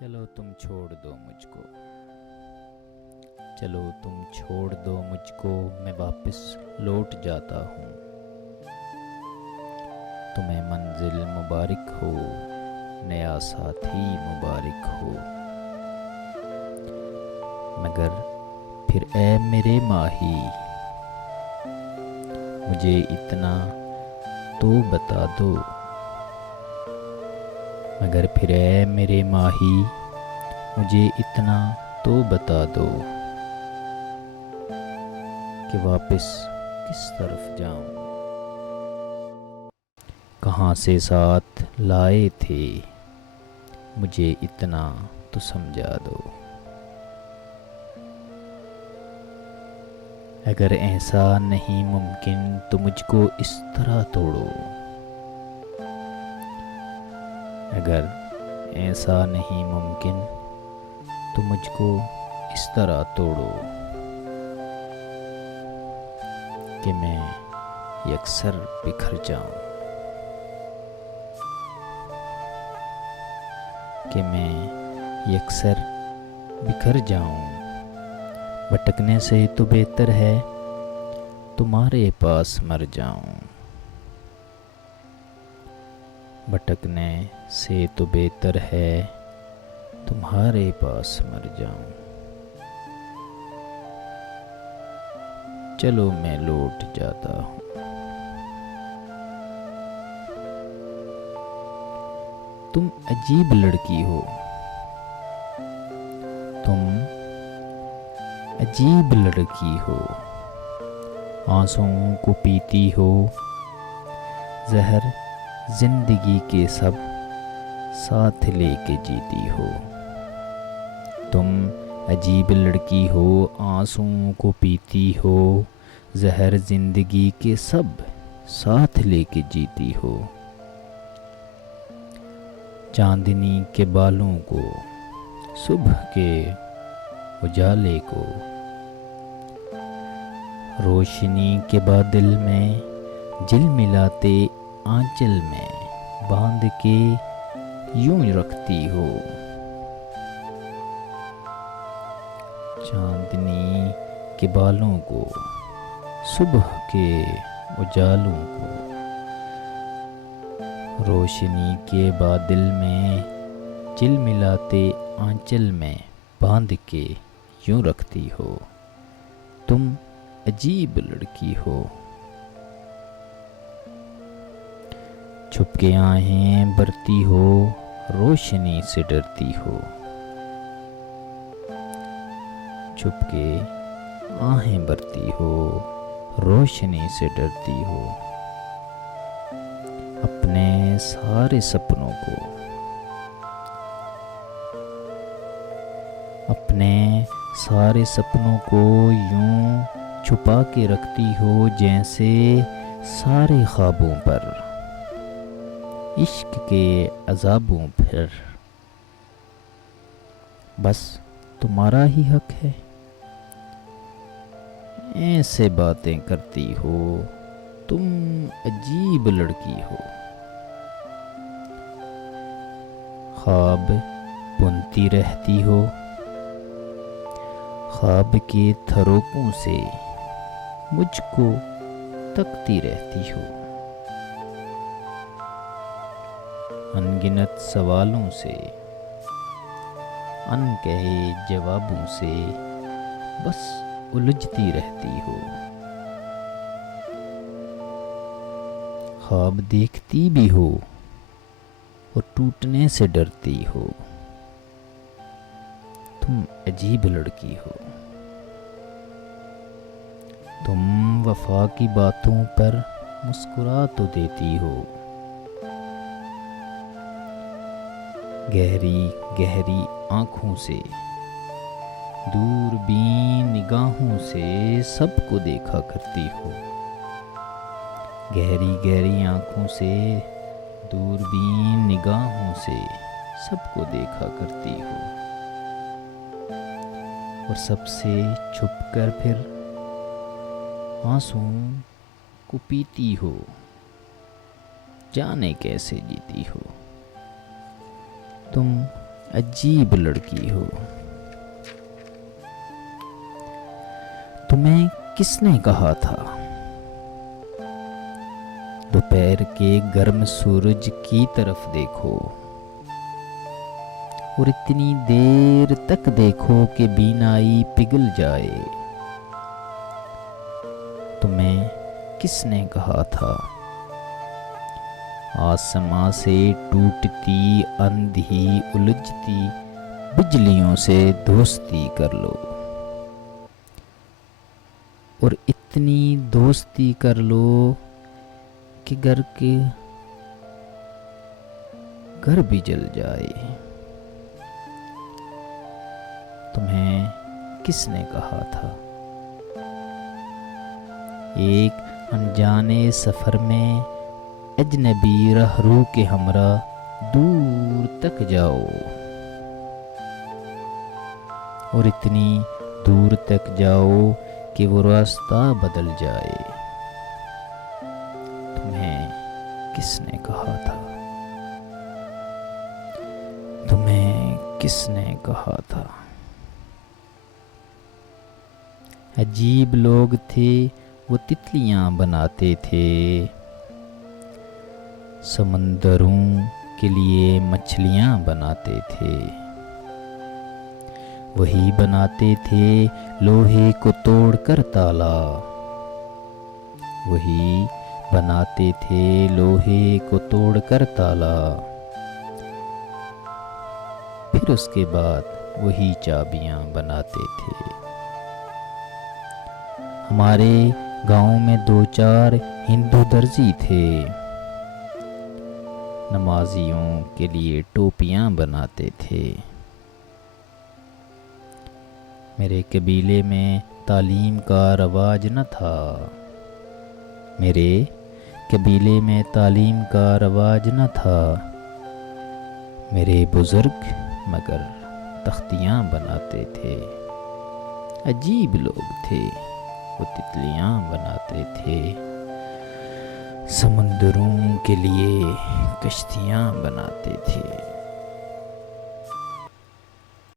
چلو تم چھوڑ دو مجھ کو، چلو تم چھوڑ دو مجھ کو، میں واپس لوٹ جاتا ہوں۔ تمہیں منزل مبارک ہو، نیا ساتھی مبارک ہو، مگر پھر اے میرے ماہی مجھے اتنا تو بتا دو، مگر پھر اے میرے ماہی مجھے اتنا تو بتا دو کہ واپس کس طرف جاؤں، کہاں سے ساتھ لائے تھے مجھے اتنا تو سمجھا دو۔ اگر ایسا نہیں ممکن تو مجھ کو اس طرح توڑو، اگر ایسا نہیں ممکن تو مجھ کو اس طرح توڑو کہ میں یکسر بکھر جاؤں، کہ میں یکسر بکھر جاؤں۔ بھٹکنے سے تو بہتر ہے تمہارے پاس مر جاؤں، بھٹکنے سے تو بہتر ہے تمہارے پاس مر جاؤں۔ چلو میں لوٹ جاتا ہوں۔ تم عجیب لڑکی ہو، تم عجیب لڑکی ہو، آنسوؤں کو پیتی ہو، زہر زندگی کے سب ساتھ لے کے جیتی ہو۔ تم عجیب لڑکی ہو، آنسوؤں کو پیتی ہو، زہر زندگی کے سب ساتھ لے کے جیتی ہو۔ چاندنی کے بالوں کو، صبح کے اجالے کو، روشنی کے بادل میں جھلملاتے آنچل میں باندھ کے یوں رکھتی ہو۔ چاندنی کے بالوں کو، صبح کے اجالوں کو، روشنی کے بادل میں جھلملاتے آنچل میں باندھ کے یوں رکھتی ہو۔ تم عجیب لڑکی ہو، چھپ کے آہیں بھرتی ہو، روشنی سے ڈرتی ہو، چھپ کے آہیں بھرتی ہو، روشنی سے ڈرتی ہو۔ اپنے سارے سپنوں کو، اپنے سارے سپنوں کو یوں چھپا کے رکھتی ہو جیسے سارے خوابوں پر عشق کے عذابوں پر۔ بس تمہارا ہی حق ہے، ایسے باتیں کرتی ہو، تم عجیب لڑکی ہو۔ خواب بنتی رہتی ہو، خواب کے تھروکوں سے مجھ کو تکتی رہتی ہو، ان گنت سوالوں سے، ان کہے جوابوں سے بس الجھتی رہتی ہو۔ خواب دیکھتی بھی ہو اور ٹوٹنے سے ڈرتی ہو۔ تم عجیب لڑکی ہو، تم وفا کی باتوں پر مسکرا تو دیتی ہو، گہری گہری آنکھوں سے، دوربین نگاہوں سے سب کو دیکھا کرتی ہو، گہری گہری آنکھوں سے، دوربین نگاہوں سے سب کو دیکھا کرتی ہو، اور سب سے چھپ کر پھر آنسوؤں کو پیتی ہو، جانے کیسے جیتی ہو۔ تم عجیب لڑکی ہو۔ تمہیں کس نے کہا تھا دوپہر کے گرم سورج کی طرف دیکھو اور اتنی دیر تک دیکھو کہ بینائی پگھل جائے؟ تمہیں کس نے کہا تھا آسماں سے ٹوٹتی اندھی الجھتی بجلیوں سے دوستی کر لو، اور اتنی دوستی کر لو کہ گھر بھی جل جائے؟ تمہیں کس نے کہا تھا ایک انجانے سفر میں اجنبی رہرو کے ہمراہ دور تک جاؤ، اور اتنی دور تک جاؤ کہ وہ راستہ بدل جائے؟ تمہیں کس نے کہا تھا؟ تمہیں کس نے کہا تھا؟ عجیب لوگ تھے وہ، تتلیاں بناتے تھے، سمندروں کے لیے مچھلیاں بناتے تھے، وہی بناتے تھے لوہے کو توڑ کر تالا، وہی بناتے تھے لوہے کو توڑ کر تالا، پھر اس کے بعد وہی چابیاں بناتے تھے۔ ہمارے گاؤں میں 2-4 ہندو درزی تھے، نمازیوں کے لیے ٹوپیاں بناتے تھے۔ میرے قبیلے میں تعلیم کا رواج نہ تھا، میرے قبیلے میں تعلیم کا رواج نہ تھا، میرے بزرگ مگر تختیاں بناتے تھے۔ عجیب لوگ تھے وہ، تتلیاں بناتے تھے، سمندروں کے لیے کشتیاں بناتے تھے۔